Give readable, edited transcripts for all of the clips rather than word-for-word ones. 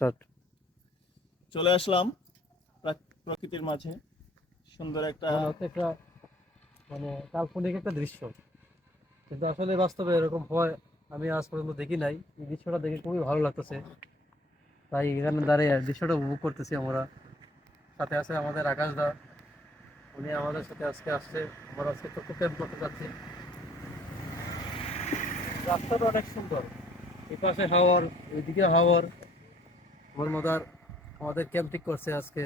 Shot. চলে আসলাম প্রকৃতির মাঝে, সুন্দর একটা মনে হচ্ছে একটা মানে কাল্পনিক একটা দৃশ্য, কিন্তু আসলে বাস্তবে এরকম হয় আমি আজ পর্যন্ত দেখি নাই। এই দৃশ্যটা দেখে খুবই ভালো লাগতেছে, তাই এখানে দাঁড়িয়ে দৃশ্যটা উপভোগ করতেছি আমরা। সাথে আছে আমাদের আকাশ দা, উনি আমাদের সাথে আজকে আসছে। আমরা আজকে চক্র ক্যাম্প করতে যাচ্ছি। রাস্তাটা অনেক সুন্দর, এই পাশে হাওর, এইদিকে হাওর। আমার মদার আমাদের ক্যাম্প ঠিক করছে আজকে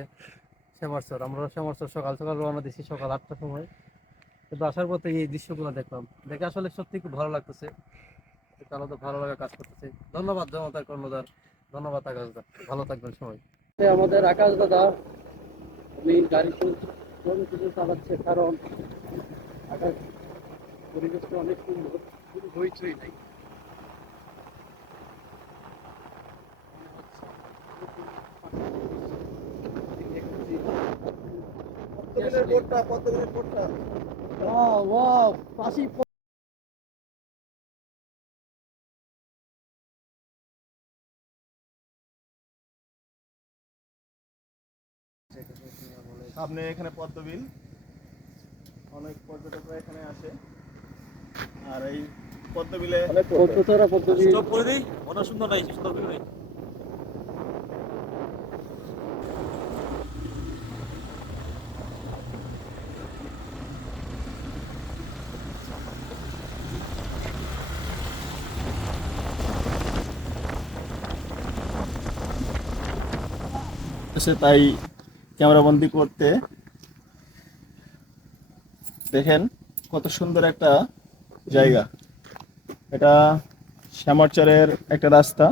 শ্যামারচর। আমরা শ্যামারচর সকাল সকাল রওনা দিচ্ছি, সকাল 8টার সময়। কিন্তু আসার পথে এই দৃশ্যগুলো দেখলাম, দেখে আসলে সত্যি খুব ভালো লাগতেছে। তাহলে তো ভালো লাগা কাজ করতেছে। ধন্যবাদ জনতার কর্ণধার, ধন্যবাদ আকাশ দা, ভালো থাকবেন সবাই। আমাদের আকাশ দাদা, উনি গাড়ি চালাচ্ছে, কারণ আকাশ পরিবেশটা অনেক সুন্দর, কোনো হইচই নাই। ওয়াও ওয়াও, পাশি সামনে এখানে পদ্মবিল, অনেক পর্যটকরা এখানে আসে। আর এই পদ্মবিলে পদ্মচরা পদ্ধতি। স্টপ করে দিই, ওটা সুন্দর নাই, সুন্দর করে নাই। তাই ক্যামেরাবন্দি করতে দেখেন কত সুন্দর একটা জায়গা। এটা শ্যামারচরের একটা রাস্তা।